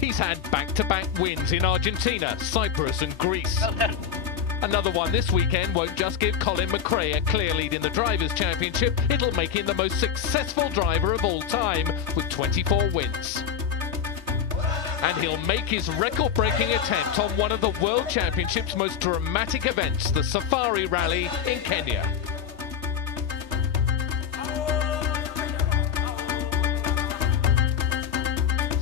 He's had back-to-back wins in Argentina, Cyprus and Greece. Another one this weekend won't just give Colin McRae a clear lead in the Drivers' Championship, it'll make him the most successful driver of all time, with 24 wins. And he'll make his record-breaking attempt on one of the World Championship's most dramatic events, the Safari Rally in Kenya.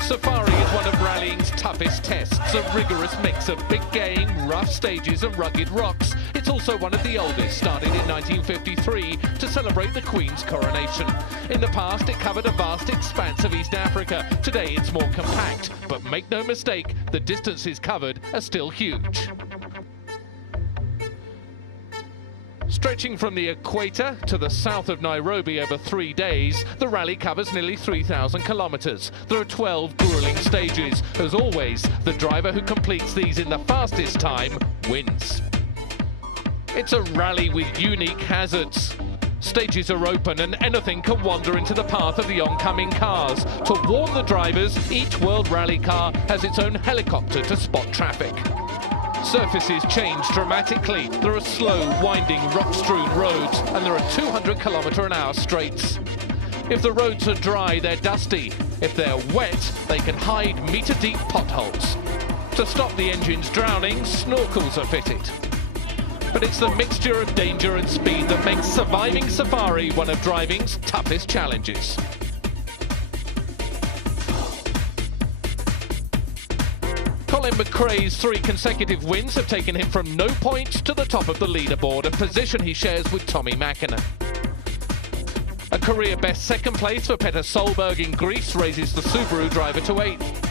Safari is one of rallying's toughest tests, a rigorous mix of big game, rough stages and rugged rocks. It's also one of the oldest, started in 1953 to celebrate the Queen's coronation. In the past, it covered a vast expanse of East Africa. Today, it's more compact, but make no mistake, the distances covered are still huge. Stretching from the equator to the south of Nairobi over 3 days, the rally covers nearly 3,000 kilometres. There are 12 gruelling stages. As always, the driver who completes these in the fastest time wins. It's a rally with unique hazards. Stages are open and anything can wander into the path of the oncoming cars. To warn the drivers, each World Rally car has its own helicopter to spot traffic. Surfaces change dramatically. There are slow, winding, rock-strewn roads, and there are 200-kilometre-an-hour straights. If the roads are dry, they're dusty. If they're wet, they can hide metre-deep potholes. To stop the engines drowning, snorkels are fitted. But it's the mixture of danger and speed that makes surviving Safari one of driving's toughest challenges. Colin McRae's 3 consecutive wins have taken him from no points to the top of the leaderboard, a position he shares with Tommi Mäkinen. A career best second place for Petter Solberg in Greece raises the Subaru driver to 8th.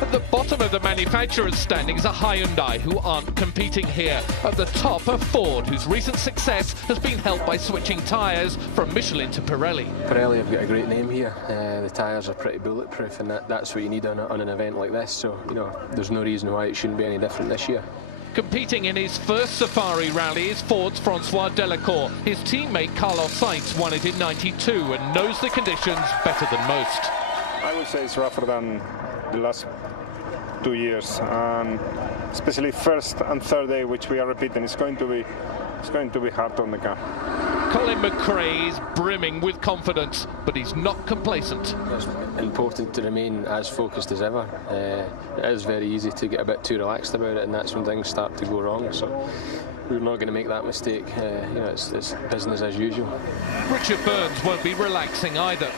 At the bottom of the manufacturer's standings are Hyundai, who aren't competing here. At the top are Ford, whose recent success has been helped by switching tyres from Michelin to Pirelli. Pirelli have got a great name here. The tyres are pretty bulletproof, and that's what you need on an event like this. So, you know, there's no reason why it shouldn't be any different this year. Competing in his first Safari rally is Ford's Francois Delacour. His teammate Carlos Sainz won it in '92 and knows the conditions better than most. I would say it's rougher than the last 2 years, and especially first and third day, which we are repeating, it's going to be hard on the car. Colin McRae is brimming with confidence, but he's not complacent. It's important to remain as focused as ever. It is very easy to get a bit too relaxed about it, and that's when things start to go wrong. So we're not going to make that mistake. You know, it's business as usual. Richard Burns won't be relaxing either.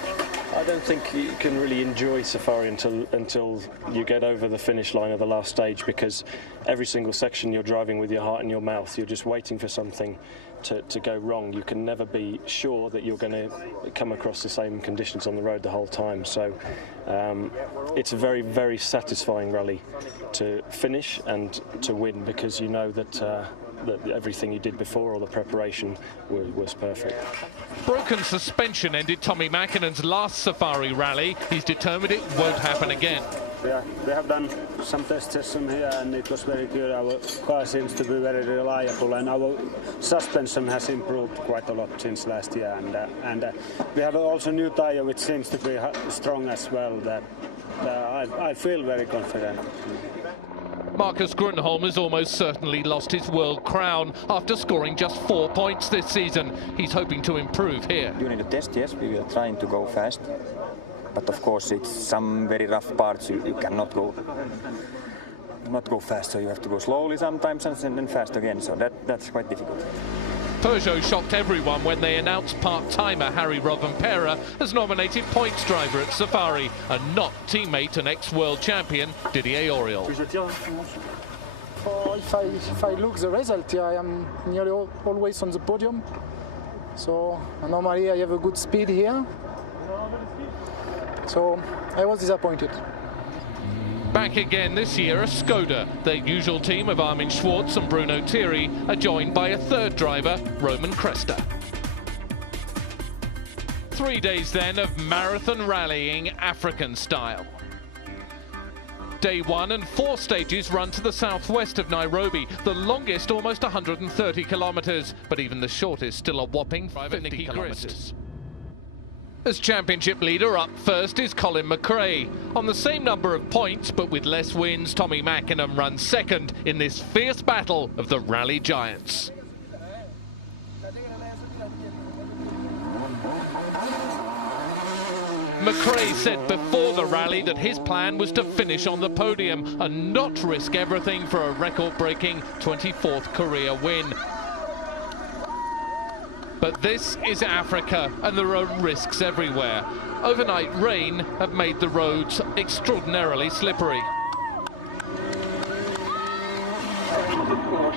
I don't think you can really enjoy Safari until you get over the finish line of the last stage, because every single section you're driving with your heart in your mouth. You're just waiting for something to go wrong. You can never be sure that you're going to come across the same conditions on the road the whole time. So it's a very, very satisfying rally to finish and to win, because you know that everything you did before, all the preparation, was perfect. Broken suspension ended Tommi Mäkinen's last Safari rally. He's determined it won't happen again. Yeah, we have done some test session here and it was very good. Our car seems to be very reliable and our suspension has improved quite a lot since last year. And we have also new tyre which seems to be strong as well. I feel very confident. Marcus Grönholm has almost certainly lost his world crown after scoring just 4 points this season. He's hoping to improve here. During the test, yes, we were trying to go fast. But of course, it's some very rough parts. You cannot go fast, so you have to go slowly sometimes and then fast again. So that's quite difficult. Peugeot shocked everyone when they announced part-timer Harry Rovanperä as nominated points driver at Safari, and not teammate and ex-world champion Didier Auriol. If I look the result, I am nearly always on the podium. So normally I have a good speed here. So I was disappointed. Back again this year, a Skoda. Their usual team of Armin Schwartz and Bruno Thierry are joined by a third driver, Roman Cresta. 3 days then of marathon rallying African style. Day 1 and 4 stages run to the southwest of Nairobi, the longest almost 130 kilometres, but even the shortest still a whopping 50 kilometres. As championship leader, up first is Colin McRae. On the same number of points, but with less wins, Tommi Mäkinen runs second in this fierce battle of the rally giants. McRae said before the rally that his plan was to finish on the podium and not risk everything for a record-breaking 24th career win. But this is Africa, and there are risks everywhere. Overnight rain have made the roads extraordinarily slippery.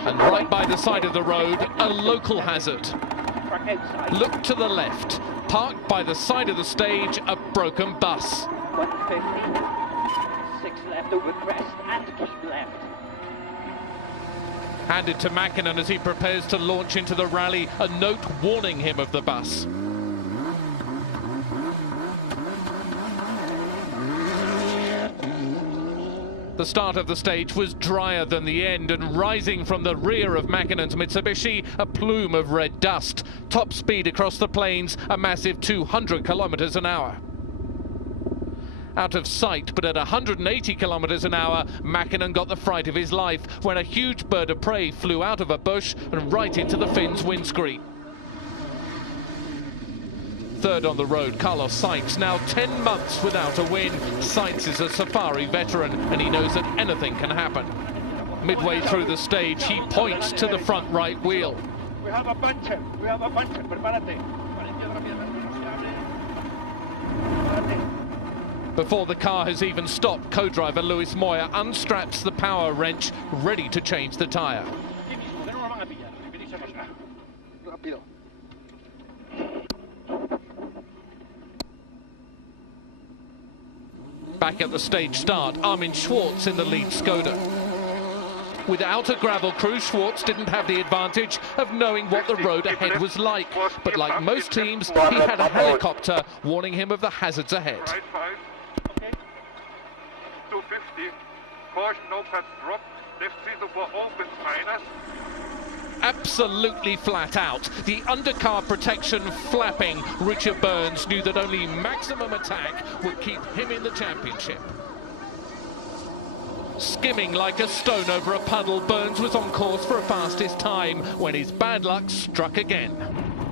And right by the side of the road, a local hazard. Look to the left. Parked by the side of the stage, a broken bus. 150, 6 left over crest and keep left. Handed to Mäkinen as he prepares to launch into the rally, a note warning him of the bus. The start of the stage was drier than the end, and rising from the rear of Mäkinen's Mitsubishi, a plume of red dust. Top speed across the plains, a massive 200 kilometers an hour. Out of sight, but at 180 kilometers an hour, Mäkinen got the fright of his life when a huge bird of prey flew out of a bush and right into the Finn's windscreen. Third on the road, Carlos Sainz, now 10 months without a win. Sainz is a safari veteran and he knows that anything can happen. Midway through the stage, he points to the front right wheel. We have a buncher, prepárate. Before the car has even stopped, co-driver Luis Moya unstraps the power wrench, ready to change the tyre. Back at the stage start, Armin Schwartz in the lead Skoda. Without a gravel crew, Schwartz didn't have the advantage of knowing what the road ahead was like. But like most teams, he had a helicopter warning him of the hazards ahead. Right 5. Okay. 250. Caution, no pads dropped. Left 3 to 4 opens minus. Absolutely flat out. The undercar protection flapping. Richard Burns knew that only maximum attack would keep him in the championship. Skimming like a stone over a puddle, Burns was on course for a fastest time when his bad luck struck again.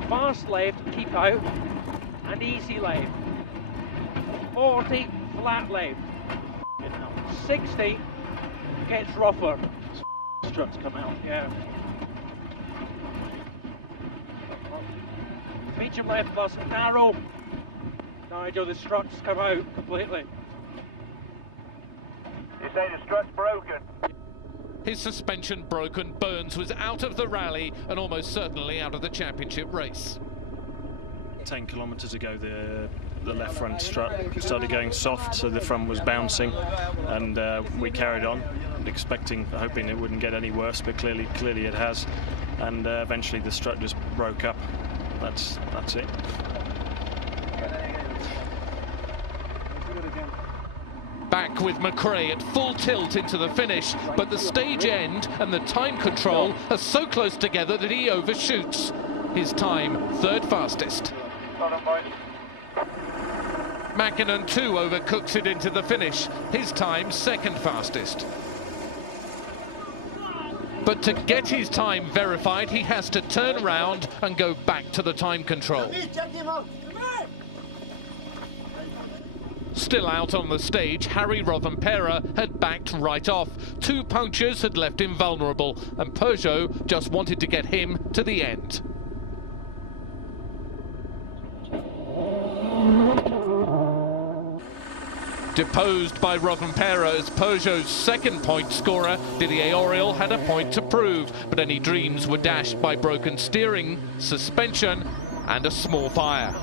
Fast left, keep out, and easy left. 40, flat left. 60, gets rougher. Struts come out, yeah. Medium left plus narrow. Nigel, the struts come out completely. You say the strut's broken? His suspension broken, Burns was out of the rally and almost certainly out of the championship race. 10 kilometers ago, the left front strut started going soft, so the front was bouncing, and we carried on, hoping it wouldn't get any worse, but clearly it has, and eventually the strut just broke up. That's it. Back with McRae at full tilt into the finish, but the stage end and the time control are so close together that he overshoots. His time, third fastest. Mäkinen too overcooks it into the finish. His time, second fastest. But to get his time verified, he has to turn round and go back to the time control. Still out on the stage, Harry Rovanperä had backed right off. 2 punctures had left him vulnerable, and Peugeot just wanted to get him to the end. Deposed by Rovanperä as Peugeot's second point scorer, Didier Auriol had a point to prove, but any dreams were dashed by broken steering, suspension, and a small fire.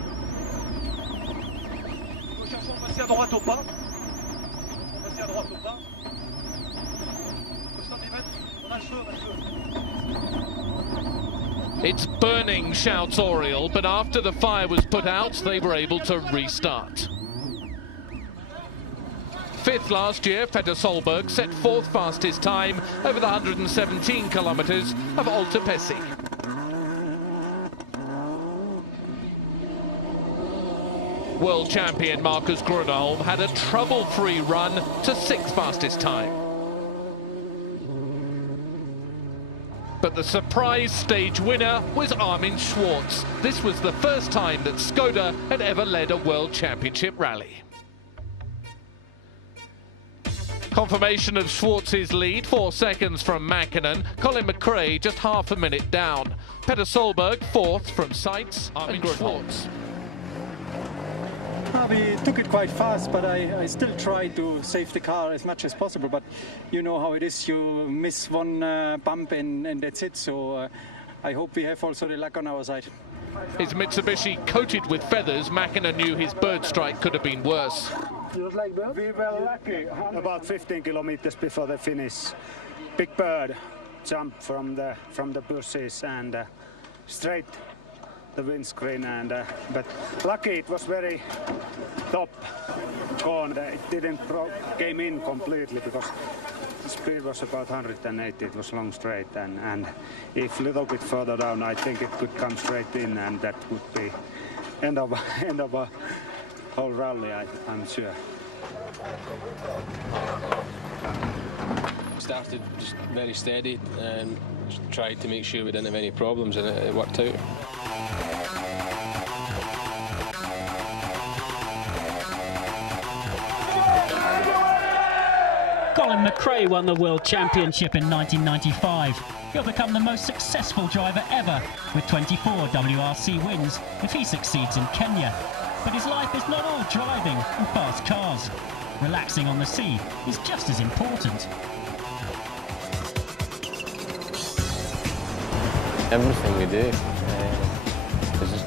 It's burning, shouts Auriol, but after the fire was put out, they were able to restart. Fifth last year, Petter Solberg set 4th fastest time over the 117 kilometres of Alta Pesci. World champion Marcus Grönholm had a trouble-free run to 6th fastest time. But the surprise stage winner was Armin Schwarz. This was the first time that Skoda had ever led a World Championship rally. Confirmation of Schwartz's lead, 4 seconds from Mäkinen. Colin McRae just half a minute down. Petter Solberg 4th from Seitz. Armin Schwarz. We took it quite fast, but I still tried to save the car as much as possible. But you know how it is, you miss one bump and that's it. So I hope we have also the luck on our side. His Mitsubishi coated with feathers, Mäkinen knew his bird strike could have been worse. We were lucky. About 15 kilometers before the finish, big bird jumped from the bushes and straight the windscreen, and but lucky it was very top corner. It didn't came in completely because the speed was about 180. It was long straight, and if a little bit further down, I think it could come straight in, and that would be end of a whole rally, I'm sure. Started just very steady and just tried to make sure we didn't have any problems, and it worked out. Colin McRae won the World Championship in 1995. He'll become the most successful driver ever, with 24 WRC wins if he succeeds in Kenya. But his life is not all driving and fast cars. Relaxing on the sea is just as important. Everything we do,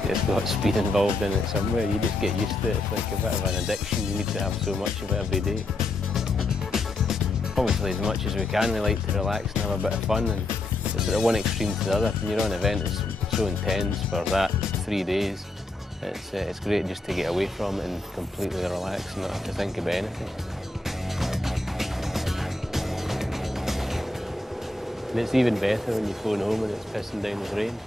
it's got speed involved in it somewhere. You just get used to it. It's like a bit of an addiction. You need to have so much of it every day. Obviously, as much as we can, we like to relax and have a bit of fun. And it's sort of one extreme to the other. When you're on an event that's so intense for that 3 days, it's great just to get away from it and completely relax and not have to think about anything. And it's even better when you phone home and it's pissing down with rain.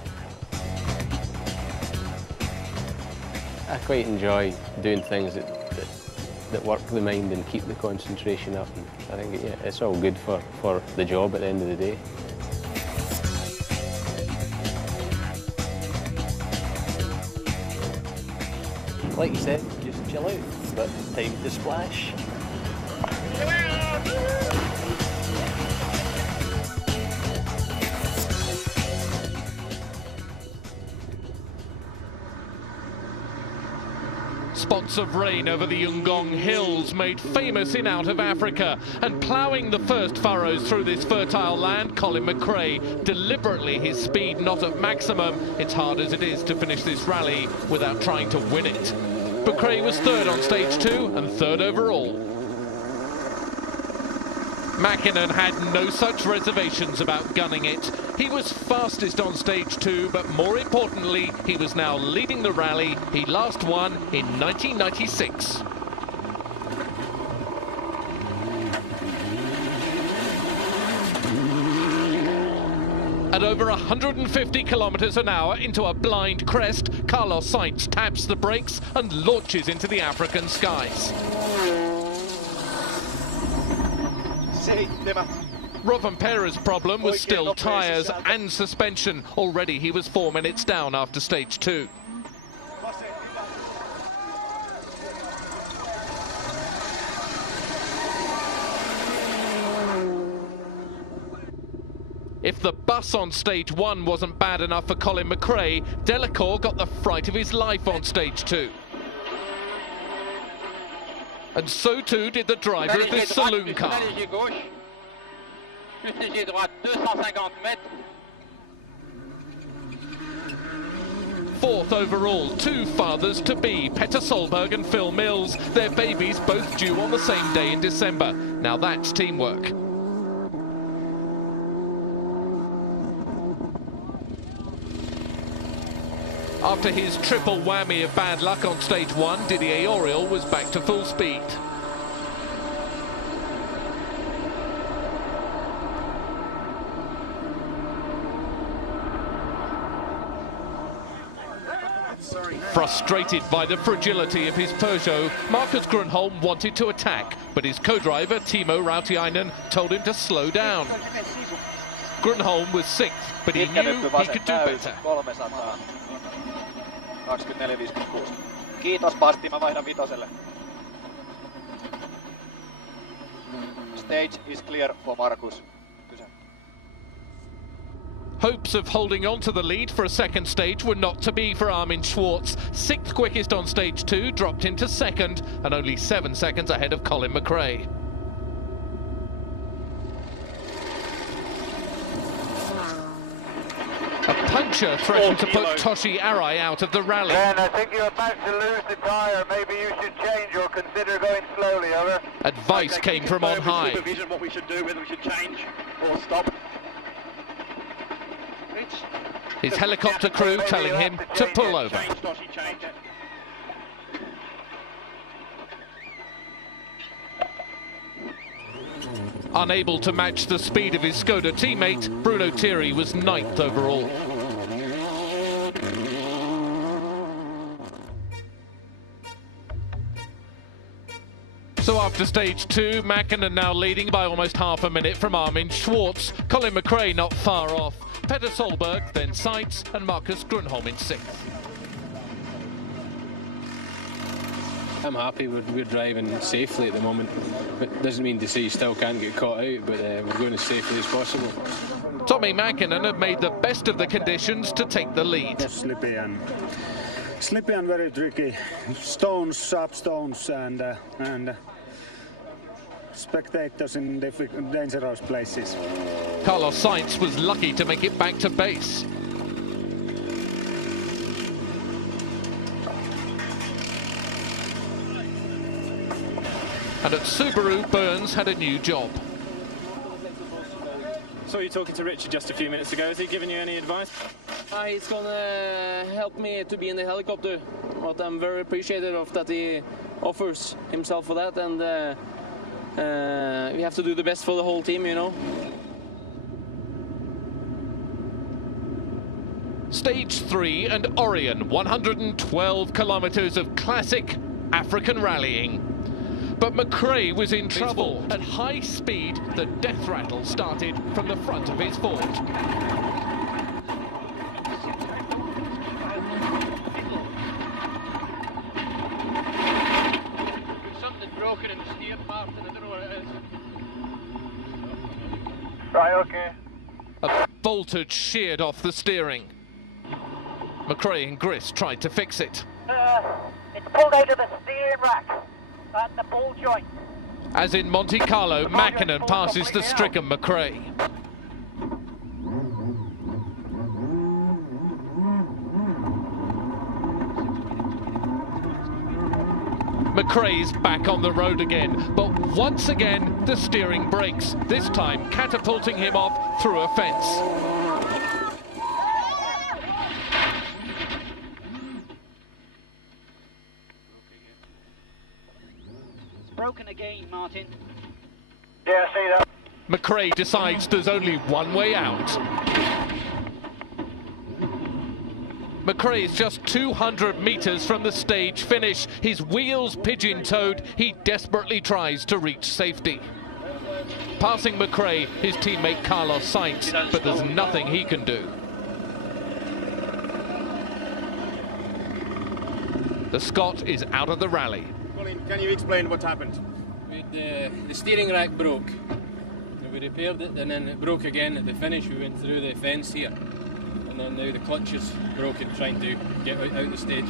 I quite enjoy doing things that work the mind and keep the concentration up. And I think it's all good for the job at the end of the day. Like you said, just chill out, but time to splash. Spots of rain over the Ungong Hills, made famous in out of Africa, and ploughing the first furrows through this fertile land, Colin McRae, deliberately his speed not at maximum. It's hard as it is to finish this rally without trying to win it. McRae was 3rd on stage 2 and 3rd overall. Mäkinen had no such reservations about gunning it. He was fastest on stage 2, but more importantly, he was now leading the rally he last won in 1996. At over 150 kilometers an hour into a blind crest, Carlos Sainz taps the brakes and launches into the African skies. Rovanpera's problem was still tyres and suspension. Already he was 4 minutes down after stage 2. If the bus on stage 1 wasn't bad enough for Colin McRae, Delacour got the fright of his life on stage 2. And so too did the driver of this saloon car. Fourth overall, 2 fathers-to-be, Petter Solberg and Phil Mills. Their babies both due on the same day in December. Now that's teamwork. After his triple whammy of bad luck on stage 1, Didier Auriol was back to full speed. Frustrated by the fragility of his Peugeot, Marcus Grönholm wanted to attack, but his co-driver Timo Rautiainen told him to slow down. Grönholm was sixth, but he knew he could do better. 24.56. Kiitos Basti, mä vaihdan vitoselle. Stage is clear for Marcus. Hopes of holding on to the lead for a second stage were not to be for Armin Schwartz. Sixth quickest on stage 2, dropped into second, and only 7 seconds ahead of Colin McRae. A puncture threatened to put Toshi Arai out of the rally. Ben, I think you're about to lose the tyre. Maybe you should change or consider going slowly, over. Advice came from on high. Supervision, what we should do, whether we should change or stop. His helicopter crew telling him to pull over. Unable to match the speed of his Skoda teammate, Bruno Thierry was 9th overall. So after stage 2, Mäkinen now leading by almost half a minute from Armin Schwartz. Colin McRae not far off. Petter Solberg, then Seitz, and Marcus Grönholm in 6th. I'm happy we're driving safely at the moment. But doesn't mean to say you still can't get caught out, but we're going as safely as possible. Tommi Mäkinen had made the best of the conditions to take the lead. Slippy and very tricky. Stones, sharp stones, and spectators in dangerous places. Carlos Sainz was lucky to make it back to base. And at Subaru, Burns had a new job. Saw you talking to Richard just a few minutes ago. Has he given you any advice? He's gonna help me to be in the helicopter. But I'm very appreciative of that he offers himself for that, and we have to do the best for the whole team, you know. Stage 3 and Orion, 112 kilometers of classic African rallying. But McRae was in trouble. At high speed, the death rattle started from the front of his Ford. Something broken in the steer part, and I don't know what it is. Right, okay. A voltage sheared off the steering. McRae and Grist tried to fix it. It's pulled out of the steering rack and the ball joint. As in Monte Carlo, Mäkinen passes the stricken McRae. McRae's back on the road again, but once again the steering breaks, this time catapulting him off through a fence. Broken again, Martin. Yeah, I see that. McRae decides there's only one way out. McRae is just 200 meters from the stage finish. His wheels pigeon-toed, he desperately tries to reach safety. Passing McRae, his teammate Carlos Sainz, but there's nothing he can do. The Scot is out of the rally. Colin, can you explain what happened? The steering rack broke. We repaired it and then it broke again at the finish. We went through the fence here. And then now the clutch is broken trying to get out the stage.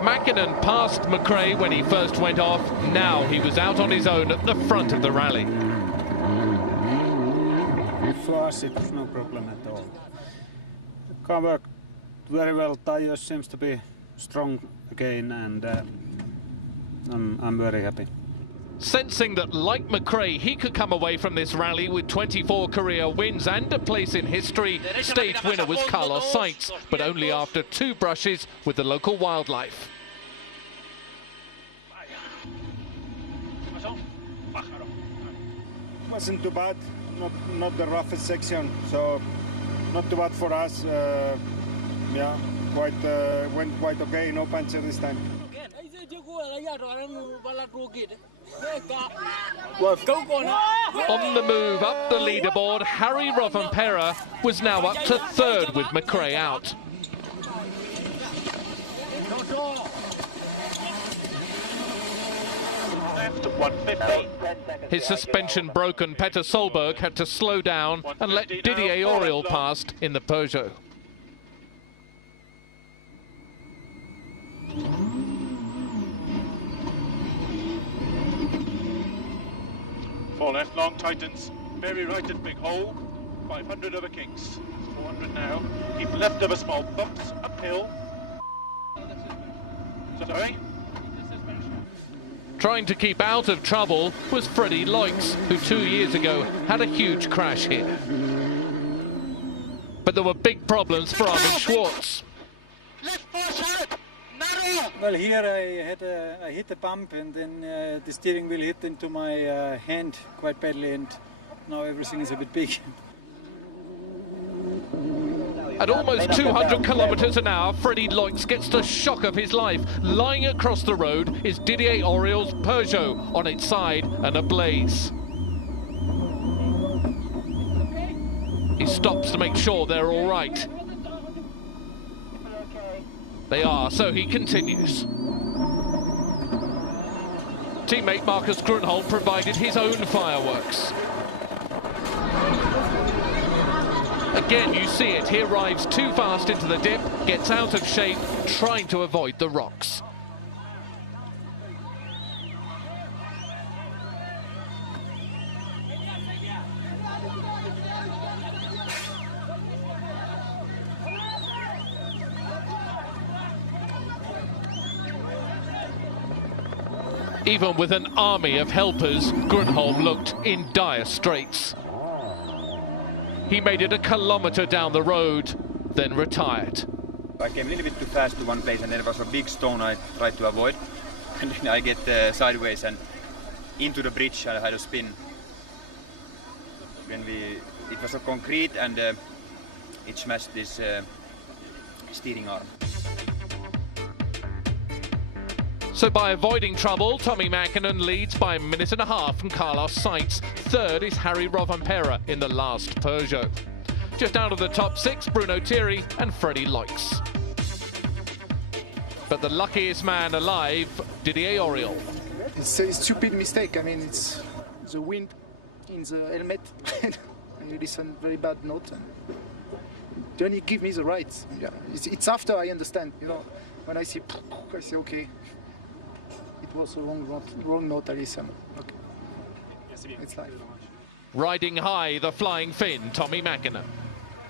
Mäkinen passed McRae when he first went off. Now he was out on his own at the front of the rally. For us it was no problem at all. The car worked very well. Tires seems to be strong again, and I'm very happy. Sensing that, like McRae, he could come away from this rally with 24 career wins and a place in history, stage winner was Carlos Sainz, but only after 2 brushes with the local wildlife. Wasn't too bad, not the roughest section, so not too bad for us. Yeah, went quite okay, no puncture this time. On the move up the leaderboard, Harry Rovanperä was now up to third with McRae out. His suspension broken, Petter Solberg had to slow down and let Didier Auriol past in the Peugeot. Four left, long tightens. Very right at big hole. 500 over kinks. 400 now. Keep left over small bumps. Uphill. Sorry? Trying to keep out of trouble was Freddie Loix, who 2 years ago had a huge crash here. But there were big problems for Armin Schwarz. Well, here I hit a bump, and then the steering wheel hit into my hand quite badly, and now everything is a bit big. At almost 200 kilometers an hour, Freddie Loix gets the shock of his life. Lying across the road is Didier Auriol's Peugeot on its side and ablaze. He stops to make sure they're all right. They are, so he continues. Teammate Marcus Grönholm provided his own fireworks. Again, you see it. He arrives too fast into the dip, gets out of shape, trying to avoid the rocks. Even with an army of helpers, Grönholm looked in dire straits. He made it a kilometre down the road, then retired. I came a little bit too fast to one place, and there was a big stone I tried to avoid. And then I get sideways and into the bridge, and I had a spin. It was a concrete, and it smashed this steering arm. So by avoiding trouble, Tommi Mäkinen leads by a minute and a half from Carlos Sainz. Third is Harry Rovanperä in the last Peugeot. Just out of the top six, Bruno Thierry and Freddie Loix. But the luckiest man alive, Didier Auriol. It's a stupid mistake. I mean, it's the wind in the helmet. I listen very bad note. And then he give me the right. Yeah, it's after I understand. You know, when I see, I say okay. It was a wrong note, I listen. Okay. It's life. Riding high, the flying Finn, Tommi Mäkinen.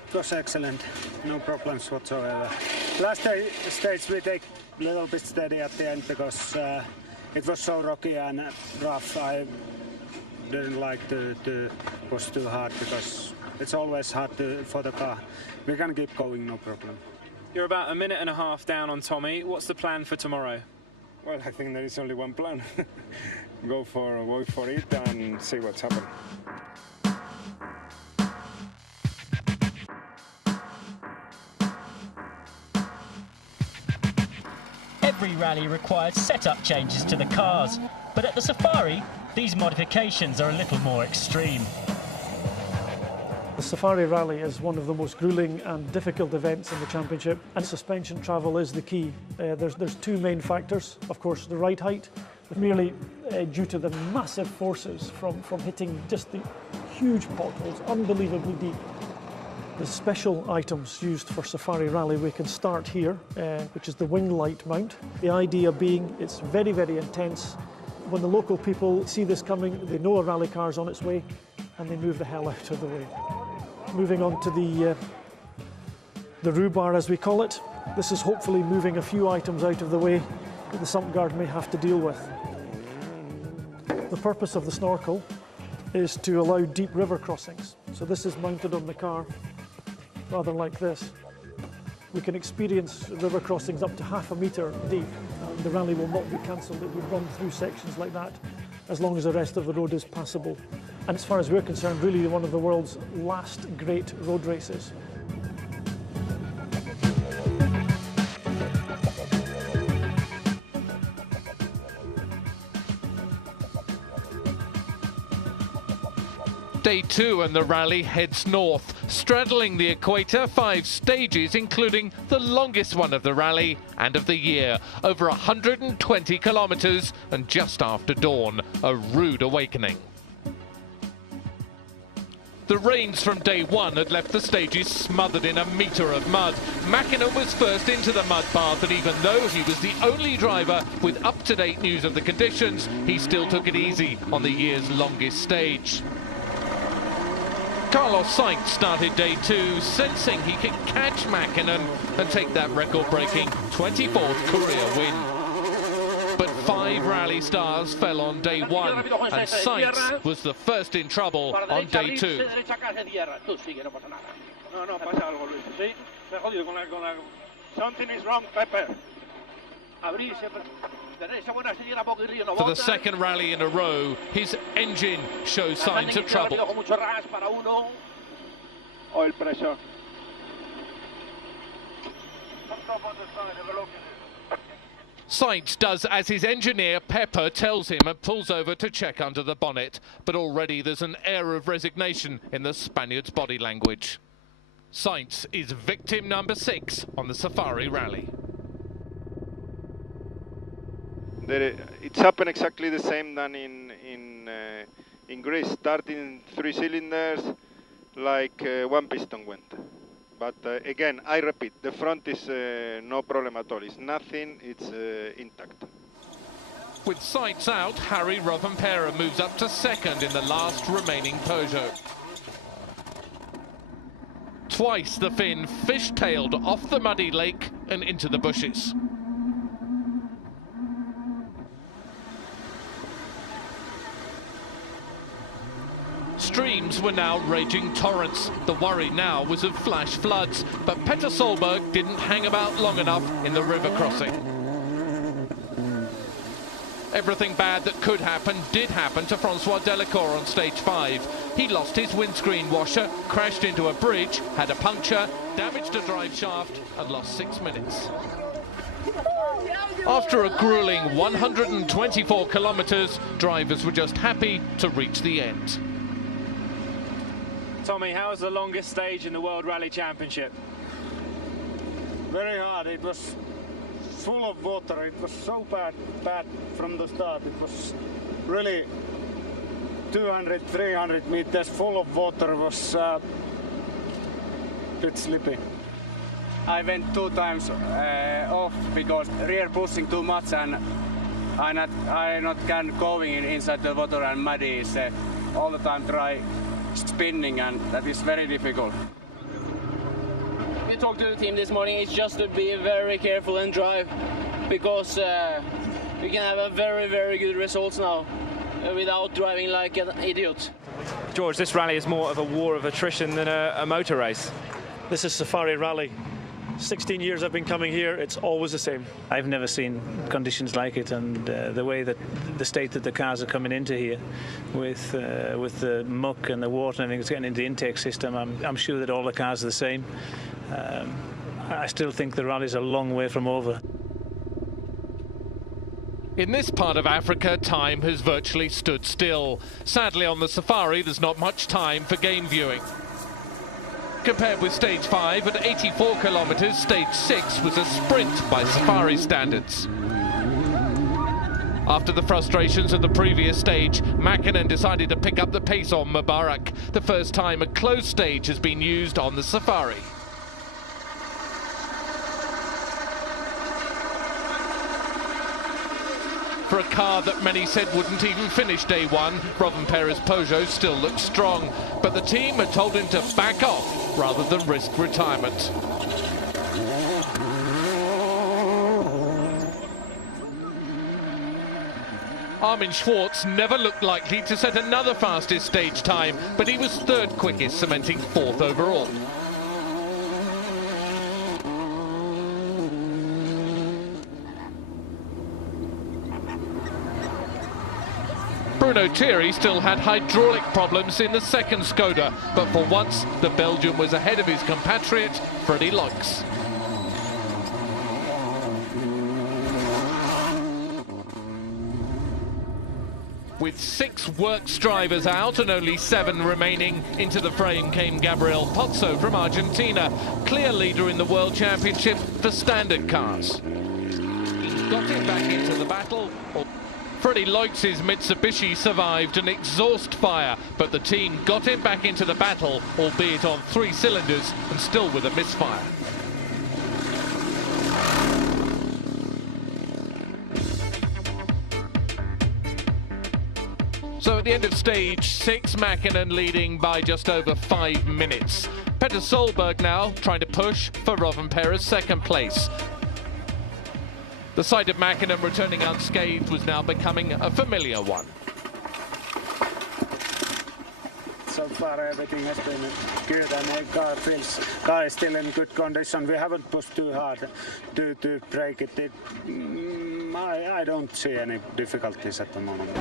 It was excellent, no problems whatsoever. Last stage we take a little bit steady at the end because it was so rocky and rough. I didn't like to push too hard because it's always hard for the car. We can keep going, no problem. You're about a minute and a half down on Tommi. What's the plan for tomorrow? Well, I think there is only one plan. Go for it and see what's happening. Every rally requires setup changes to the cars, but at the Safari, these modifications are a little more extreme. The Safari Rally is one of the most grueling and difficult events in the championship, and suspension travel is the key. There's two main factors. Of course, the ride height, merely due to the massive forces from hitting just the huge potholes, unbelievably deep. The special items used for Safari Rally, we can start here, which is the wing light mount. The idea being it's very, very intense. When the local people see this coming, they know a rally car is on its way, and they move the hell out of the way. Moving on to the rhubar, as we call it. This is hopefully moving a few items out of the way that the sump guard may have to deal with. The purpose of the snorkel is to allow deep river crossings. So this is mounted on the car, rather like this. We can experience river crossings up to ½ a metre deep. The rally will not be cancelled. It would run through sections like that as long as the rest of the road is passable. And as far as we're concerned, really one of the world's last great road races. Day 2 and the rally heads north, straddling the equator, 5 stages, including the longest one of the rally and of the year, over 120 kilometres and just after dawn, a rude awakening. The rains from day 1 had left the stages smothered in a metre of mud. Mäkinen was first into the mud bath, and even though he was the only driver with up-to-date news of the conditions, he still took it easy on the year's longest stage. Carlos Sainz started day 2, sensing he could catch Mäkinen and take that record-breaking 24th career win. But 5 rally stars fell on day 1, and Sainz was the first in trouble on day 2. Something is wrong, Pepe. For the second rally in a row, his engine shows signs of trouble. Oil pressure. Sainz does as his engineer Pepper tells him and pulls over to check under the bonnet. But already there's an air of resignation in the Spaniard's body language. Sainz is victim number 6 on the Safari Rally. It's happened exactly the same than in Greece, starting 3 cylinders, like 1 piston went. But again, I repeat, the front is no problem at all. It's nothing, it's intact. With Sainz out, Harry Rovanperä moves up to second in the last remaining Peugeot. Twice the Finn fish-tailed off the muddy lake and into the bushes. Streams were now raging torrents. The worry now was of flash floods, but Petter Solberg didn't hang about long enough in the river crossing. Everything bad that could happen did happen to Francois Delacour on stage 5. He lost his windscreen washer, crashed into a bridge, had a puncture, damaged a drive shaft and lost 6 minutes. After a grueling 124 kilometres, drivers were just happy to reach the end. Tommy, how was the longest stage in the World Rally Championship? Very hard. It was full of water. It was so bad from the start. It was really 200, 300 meters full of water. It was a bit slippy. I went 2 times off because rear pushing too much, and I not can going inside the water, and muddy is all the time dry spinning, and that is very difficult. We talked to the team this morning. It's just to be very careful and drive, because we can have a very good results now without driving like an idiot. George, this rally is more of a war of attrition than a motor race. This is Safari Rally. 16 years I've been coming here, it's always the same. I've never seen conditions like it, and the way that the state that the cars are coming into here with the muck and the water and everything that's getting into the intake system, I'm sure that all the cars are the same. I still think the rally's a long way from over. In this part of Africa, time has virtually stood still. Sadly, on the Safari, there's not much time for game viewing. Compared with stage 5 at 84 kilometres, stage 6 was a sprint by Safari standards. After the frustrations of the previous stage, Mäkinen decided to pick up the pace on Mubarak, the first time a closed stage has been used on the Safari. For a car that many said wouldn't even finish day 1, Rovanperä's Peugeot still looked strong, but the team had told him to back off rather than risk retirement. Armin Schwartz never looked likely to set another fastest stage time, but he was 3rd quickest, cementing 4th overall. Bruno Thierry still had hydraulic problems in the second Skoda, but for once the Belgian was ahead of his compatriot Freddie Loix. With 6 works drivers out and only 7 remaining, into the frame came Gabriel Pozzo from Argentina, clear leader in the World Championship for standard cars. He got him back into the battle. Freddie Leutz's Mitsubishi survived an exhaust fire, but the team got him back into the battle, albeit on 3 cylinders and still with a misfire. So at the end of stage 6, Mäkinen leading by just over 5 minutes. Petter Solberg now trying to push for Rovanpera's second place. The sight of Mäkinen returning unscathed was now becoming a familiar one. So far everything has been good and the car is still in good condition. We haven't pushed too hard to break it. I don't see any difficulties at the moment.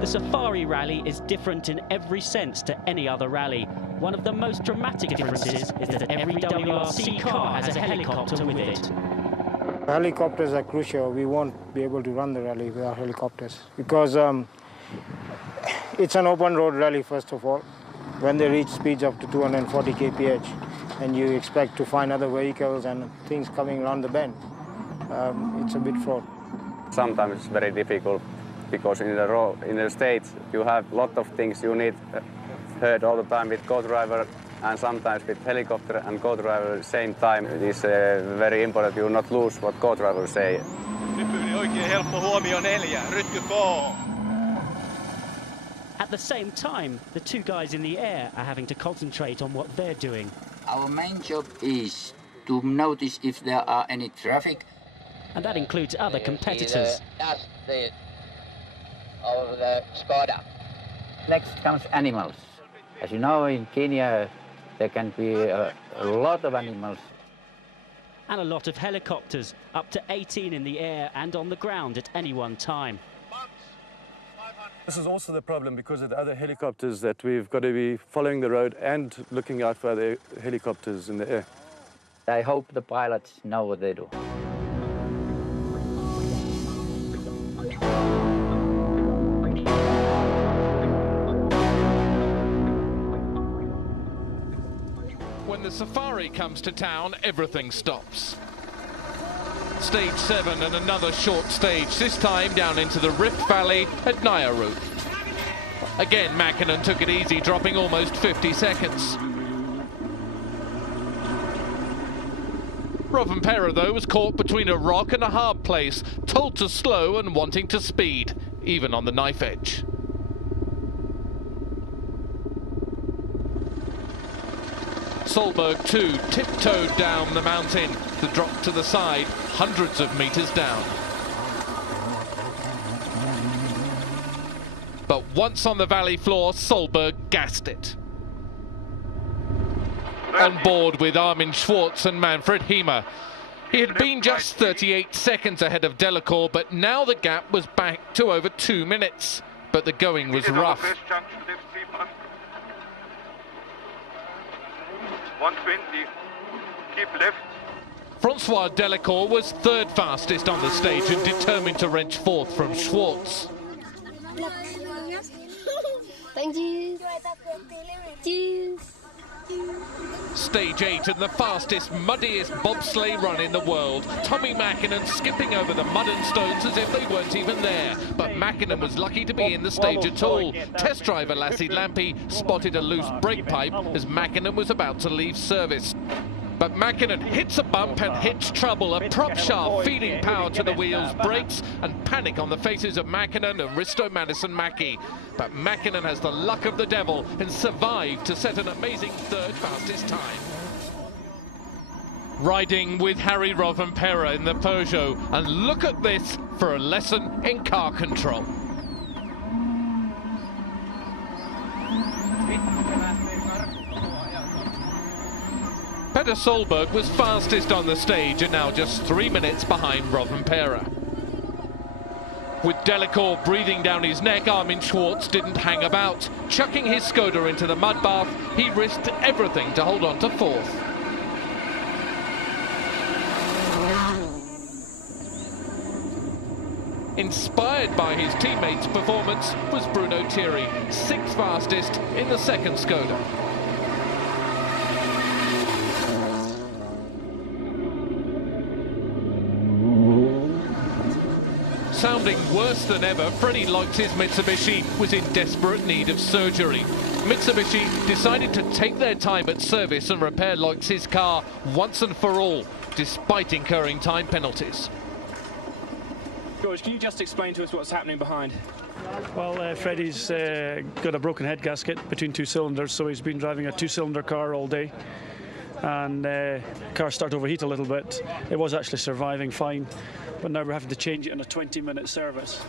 The Safari Rally is different in every sense to any other rally. One of the most dramatic differences is that every WRC car has a helicopter with it. Helicopters are crucial. We won't be able to run the rally without helicopters because it's an open road rally, first of all. When they reach speeds up to 240 kph and you expect to find other vehicles and things coming around the bend, it's a bit fraught. Sometimes it's very difficult because in the States you have a lot of things you need heard all the time with co-driver and sometimes with helicopter and co-driver at the same time. It is very important you not lose what co-driver say. At the same time, the 2 guys in the air are having to concentrate on what they're doing. Our main job is to notice if there are any traffic. And that includes other competitors. Of the Skoda. Next comes animals. As you know, in Kenya there can be a lot of animals. And a lot of helicopters, up to 18 in the air and on the ground at any one time. This is also the problem because of the other helicopters that we've got to be following the road and looking out for other helicopters in the air. I hope the pilots know what they do. When the Safari comes to town, everything stops. Stage 7 and another short stage, this time down into the Rift Valley at Nayaru. Again, Mäkinen took it easy, dropping almost 50 seconds. Rovanpera, though, was caught between a rock and a hard place, told to slow and wanting to speed, even on the knife edge. Solberg too tiptoed down the mountain, the drop to the side, hundreds of meters down. But once on the valley floor, Solberg gassed it. On board with Armin Schwartz and Manfred Hema. He had been just 38 seconds ahead of Delacour, but now the gap was back to over 2 minutes. But the going was rough. 120, keep left. Francois Delacour was third fastest on the stage and determined to wrench fourth from Schwartz. Thank you. Cheers. Stage 8 and the fastest, muddiest bobsleigh run in the world. Tommi Mäkinen skipping over the mud and stones as if they weren't even there. But Mäkinen was lucky to be in the stage at all. Test driver Lassi Lampi spotted a loose brake pipe as Mäkinen was about to leave service. But Mäkinen hits a bump and hits trouble. A prop shaft feeding power to the wheels breaks, and panic on the faces of Mäkinen and Risto Madison-Mäki. But Mäkinen has the luck of the devil and survived to set an amazing third fastest time. Riding with Harry Rovanpera in the Peugeot, and look at this for a lesson in car control. Petter Solberg was fastest on the stage and now just 3 minutes behind Rovanpera. With Delacour breathing down his neck, Armin Schwartz didn't hang about. Chucking his Skoda into the mud bath, he risked everything to hold on to fourth. Inspired by his teammates' performance was Bruno Thierry, 6th fastest in the second Skoda. Sounding worse than ever, Freddie Loix's Mitsubishi was in desperate need of surgery. Mitsubishi decided to take their time at service and repair Loix's car once and for all, despite incurring time penalties. George, can you just explain to us what's happening behind? Well, Freddie's got a broken head gasket between 2 cylinders, so he's been driving a 2-cylinder car all day. And the car started to overheat a little bit. It was actually surviving fine, but now we're having to change it in a 20-minute service.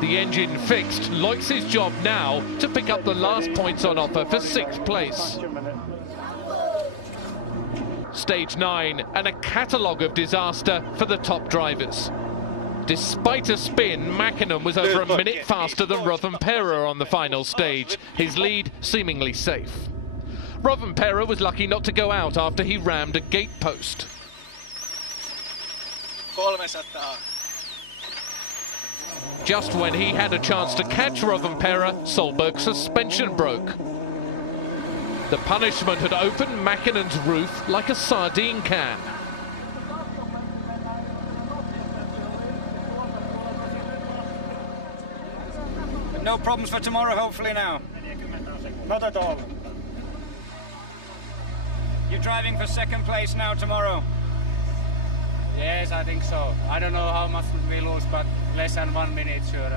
The engine fixed, Loix's job now to pick up the last points on offer for 6th place. Stage 9, and a catalogue of disaster for the top drivers. Despite a spin, Mäkinen was over a minute faster than Rovanperä on the final stage, his lead seemingly safe. Rovanperä was lucky not to go out after he rammed a gate post. 300. Just when he had a chance to catch Rovanperä, Solberg's suspension broke. The punishment had opened Mäkinen's roof like a sardine can. No problems for tomorrow, hopefully now. Not at all. You're driving for 2nd place now tomorrow. Yes, I think so. I don't know how much we lose, but less than 1 minute, sure.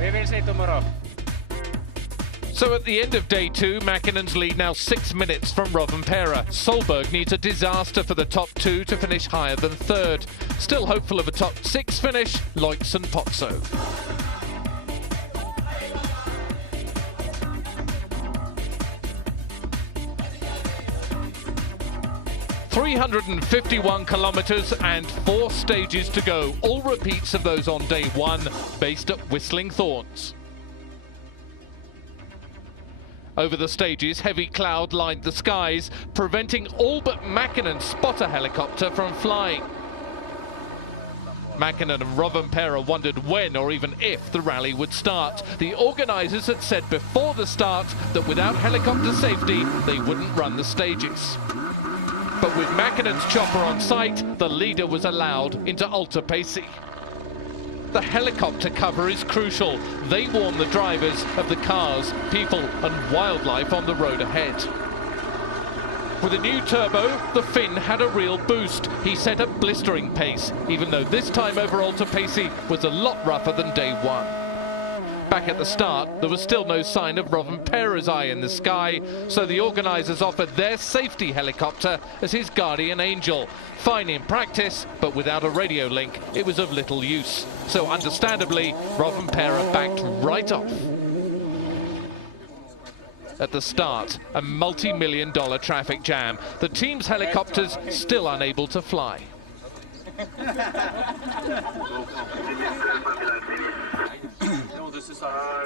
We will see tomorrow. So at the end of day 2, Mäkinen's lead now 6 minutes from Rovanperä. Solberg needs a disaster for the top 2 to finish higher than 3rd. Still hopeful of a top 6 finish, Loix and Pozzo. ...351 kilometres and 4 stages to go. All repeats of those on day 1, based at Whistling Thorns. Over the stages, heavy cloud lined the skies, preventing all but Mäkinen's spotter helicopter from flying. Mäkinen and Rovanperä wondered when or even if the rally would start. The organisers had said before the start that without helicopter safety, they wouldn't run the stages. But with Mäkinen's chopper on site, the leader was allowed into Alta Pesi. The helicopter cover is crucial. They warn the drivers of the cars, people and wildlife on the road ahead. With a new turbo, the Finn had a real boost. He set a blistering pace, even though this time over Alta Pesi was a lot rougher than day 1. Back at the start, there was still no sign of Rovanperä's eye in the sky, so the organisers offered their safety helicopter as his guardian angel. Fine in practice, but without a radio link, it was of little use. So understandably, Rovanperä backed right off. At the start, a multi-million-dollar traffic jam. The team's helicopters still unable to fly.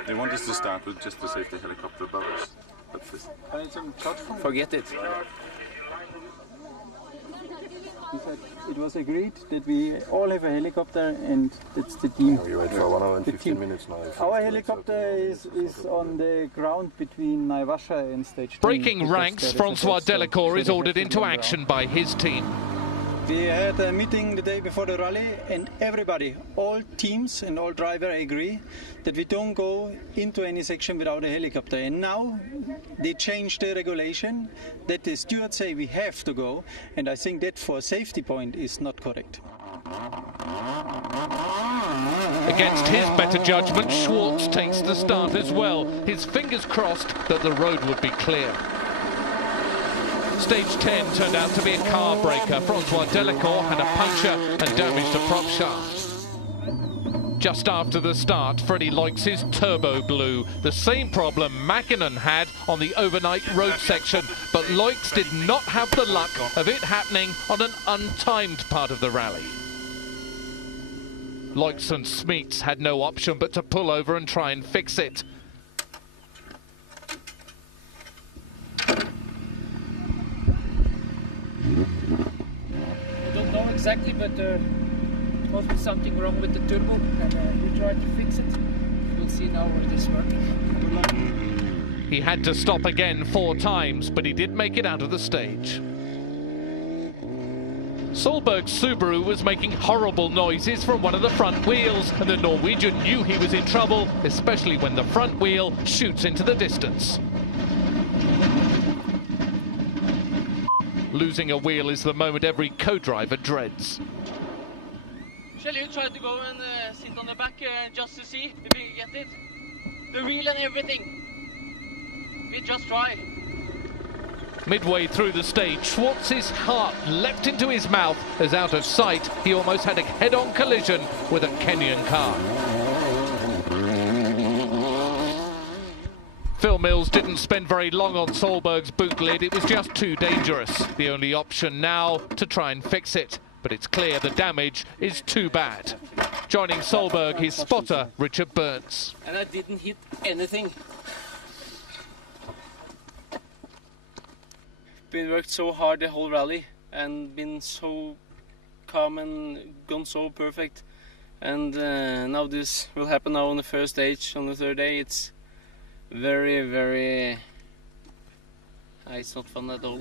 They want us to start with just the safety helicopter above us. Forget it. It was agreed that we all have a helicopter and that's the team. We wait for 1 hour and 15 minutes now. Our helicopter is on the ground between Najvaša and stage 10. Breaking ranks, François Delacour is ordered into action by his team. We had a meeting the day before the rally and everybody, all teams and all drivers agree that we don't go into any section without a helicopter. And now they changed the regulation that the stewards say we have to go, and I think that for a safety point is not correct. Against his better judgment, Schwartz takes the start as well, his fingers crossed that the road would be clear. Stage 10 turned out to be a car breaker. François Delacour had a puncture and damaged a prop shaft. Just after the start, Freddie Loix's turbo blew. The same problem Mäkinen had on the overnight road section, but Loix did not have the luck of it happening on an untimed part of the rally. Loix and Smeets had no option but to pull over and try and fix it. I don't know exactly, but must be something wrong with the turbo, and we tried to fix it. We'll see now where it is working. Good luck. He had to stop again 4 times, but he did make it out of the stage. Solberg's Subaru was making horrible noises from one of the front wheels, and the Norwegian knew he was in trouble, especially when the front wheel shoots into the distance. Losing a wheel is the moment every co-driver dreads. Shall you try to go and sit on the back just to see if we can get it? The wheel and everything. We just try. Midway through the stage, Schwartz's heart leapt into his mouth as out of sight he almost had a head-on collision with a Kenyan car. Phil Mills didn't spend very long on Solberg's boot lid. It was just too dangerous. The only option now to try and fix it. But it's clear the damage is too bad. Joining Solberg, his spotter, Richard Burns. And I didn't hit anything. Been worked so hard the whole rally and been so calm and gone so perfect. And now this will happen now on the first stage. On the third day, it's very, very... it's not fun at all.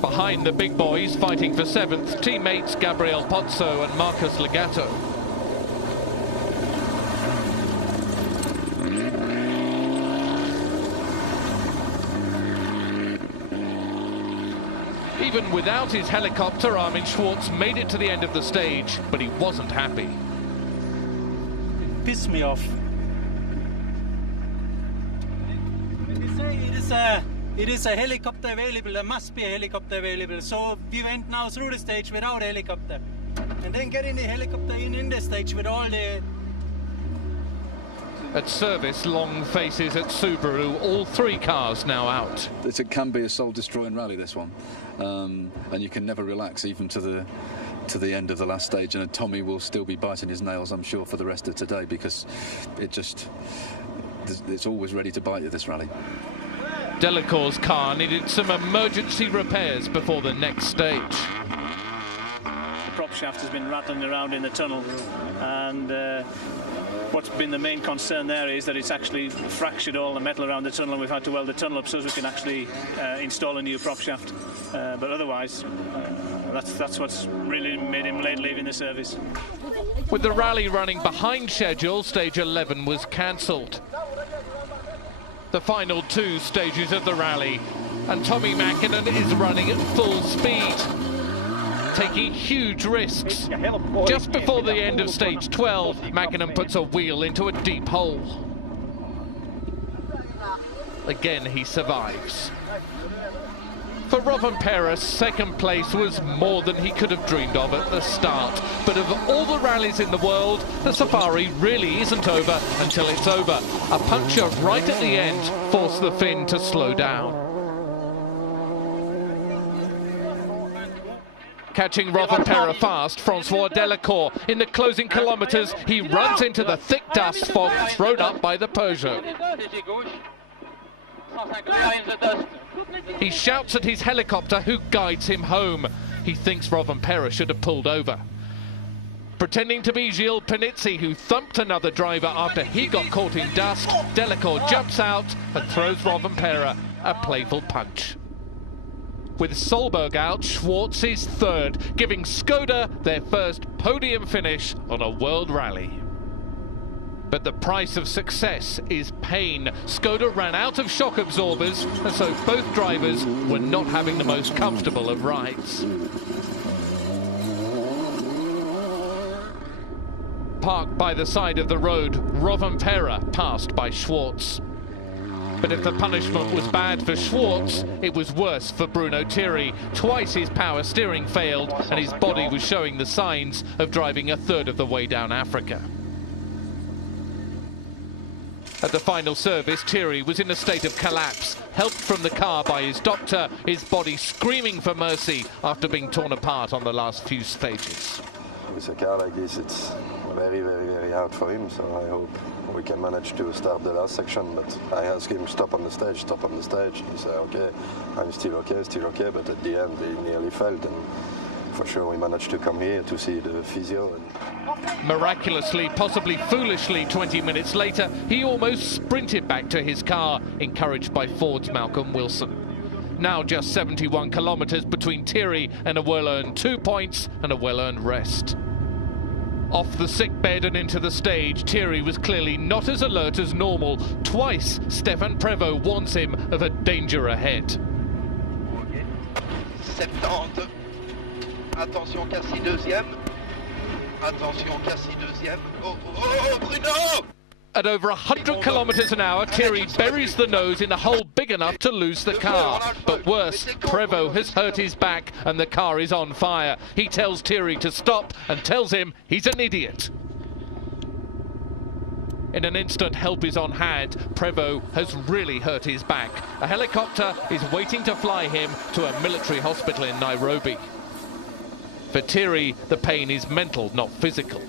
Behind the big boys fighting for 7th, teammates Gabriel Pozzo and Marcus Legato. Even without his helicopter, Armin Schwartz made it to the end of the stage, but he wasn't happy. It pissed me off. It is a helicopter available, there must be a helicopter available. So we went now through the stage without a helicopter. And then getting the helicopter in the stage with all the... At service, long faces at Subaru, all 3 cars now out. It can be a soul-destroying rally, this one. And you can never relax, even to the end of the last stage. And Tommy will still be biting his nails, I'm sure, for the rest of today, because it's always ready to bite you, this rally. Delacour's car needed some emergency repairs before the next stage. The prop shaft has been rattling around in the tunnel, and what's been the main concern there is that it's actually fractured all the metal around the tunnel, and we've had to weld the tunnel up so we can actually install a new prop shaft. But otherwise, that's what's really made him late leaving the service. With the rally running behind schedule, stage 11 was cancelled. The final 2 stages of the rally, and Tommi Mäkinen is running at full speed, taking huge risks. Just before the end of stage 12, Mäkinen puts a wheel into a deep hole. Again, he survives. For Rovanperä, 2nd place was more than he could have dreamed of at the start. But of all the rallies in the world, the safari really isn't over until it's over. A puncture right at the end forced the Finn to slow down. Catching Rovanperä fast, Francois Delacour. In the closing kilometres, he runs into the thick dust fog thrown up by the Peugeot. He shouts at his helicopter, who guides him home. He thinks Rovanperä should have pulled over. Pretending to be Gilles Panizzi, who thumped another driver after he got caught in dust, Delacour jumps out and throws Rovanperä a playful punch. With Solberg out, Schwartz is 3rd, giving Skoda their first podium finish on a world rally. But the price of success is pain. Skoda ran out of shock absorbers, and so both drivers were not having the most comfortable of rides. Parked by the side of the road, Rovanperä passed by Schwartz. But if the punishment was bad for Schwartz, it was worse for Bruno Thierry. Twice his power steering failed, and his body was showing the signs of driving a 1/3 of the way down Africa. At the final service, Thierry was in a state of collapse, helped from the car by his doctor, his body screaming for mercy after being torn apart on the last few stages. With a car like this, it's very, very, very hard for him, so I hope we can manage to start the last section. But I asked him, stop on the stage, stop on the stage. He said, okay, I'm still okay, but at the end he nearly failed. And for sure we managed to come here to see the physio. Miraculously, possibly foolishly, 20 minutes later, he almost sprinted back to his car, encouraged by Ford's Malcolm Wilson. Now just 71 kilometres between Thierry and a well-earned 2 points and a well-earned rest. Off the sickbed and into the stage, Thierry was clearly not as alert as normal. Twice, Stéphane Prévost warns him of a danger ahead. 70. Attention, Cassie deuxième. Attention, Cassie deuxième. Oh, Bruno! At over 100 kilometres an hour, Thierry buries the nose in a hole big enough to lose the car. But worse, Prévost has hurt his back and the car is on fire. He tells Thierry to stop and tells him he's an idiot. In an instant, help is on hand. Prévost has really hurt his back. A helicopter is waiting to fly him to a military hospital in Nairobi. For Thierry, the pain is mental, not physical.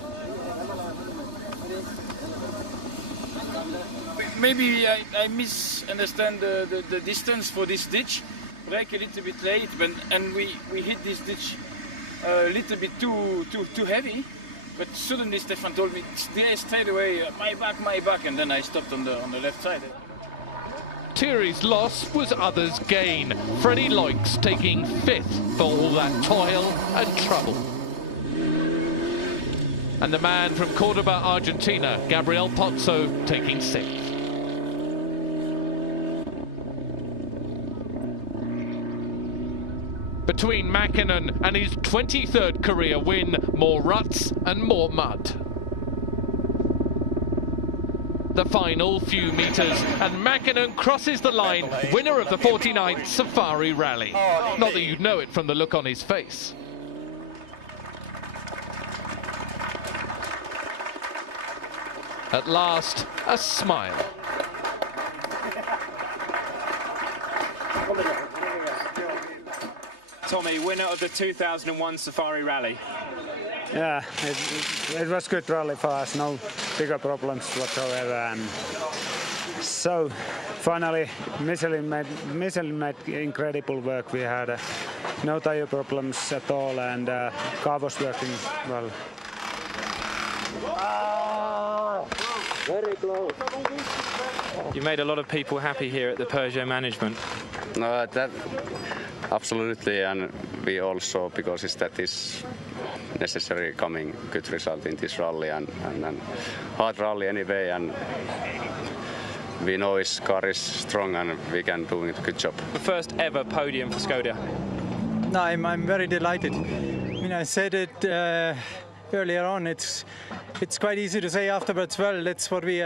Maybe I misunderstand the distance for this ditch. Brake a little bit late, and we hit this ditch a little bit too heavy. But suddenly Stéphane told me straight away, my back, and then I stopped on the left side. Thierry's loss was others' gain. Freddie Loix taking 5th for all that toil and trouble. And the man from Cordoba, Argentina, Gabriel Pozzo, taking 6th. Between Mäkinen and his 23rd career win, more ruts and more mud. The final few metres, and Mäkinen crosses the line, winner of the 49th Safari Rally. Not that you'd know it from the look on his face. At last, a smile. Tommy, winner of the 2001 Safari Rally. Yeah, it was good rally for us, no bigger problems whatsoever. And so finally, Michelin made incredible work. We had no tire problems at all, and car was working well. Very close. You made a lot of people happy here at the Peugeot management. That absolutely, and we also, because that is necessary coming good result in this rally and hard rally anyway, and we know his car is strong and we can do a good job. The first ever podium for Skoda. No, I'm very delighted. I mean, I said it earlier on. It's quite easy to say afterwards, well, that's what we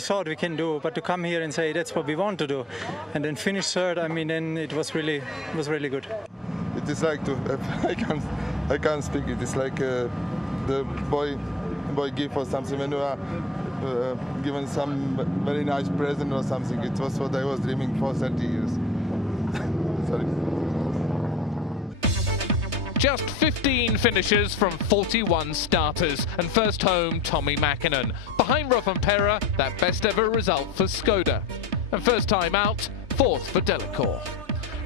thought we can do, but to come here and say that's what we want to do, and then finish third, I mean, then it was really good. It is like I can't speak. It is like the boy give us something when you are given some very nice present or something. It was what I was dreaming for 30 years. Sorry. Just 15 finishers from 41 starters, and first home, Tommi Mäkinen. Behind Rovanperä, that best ever result for Skoda. And first time out, 4th for Delacour.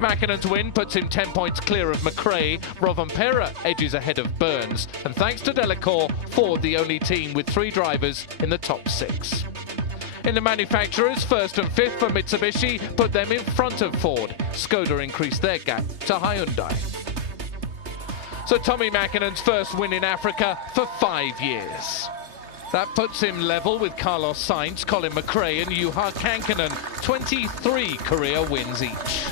Mäkinen's win puts him 10 points clear of McRae. Rovanperä edges ahead of Burns. And thanks to Delacour, Ford the only team with 3 drivers in the top 6. In the manufacturers, 1st and 5th for Mitsubishi put them in front of Ford. Skoda increased their gap to Hyundai. So Tommi Mäkinen's first win in Africa for 5 years. That puts him level with Carlos Sainz, Colin McRae and Juha Kankkunen, 23 career wins each.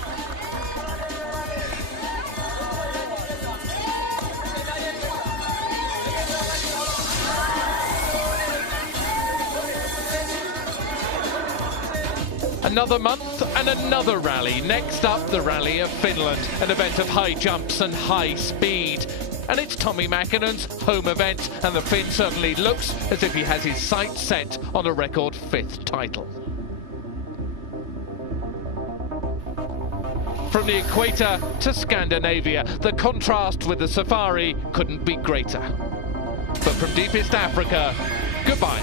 Another month and another rally. Next up, the Rally of Finland, an event of high jumps and high speed. And it's Tommi Mäkinen's home event, and the Finn certainly looks as if he has his sights set on a record 5th title. From the equator to Scandinavia, the contrast with the Safari couldn't be greater. But from deepest Africa, goodbye.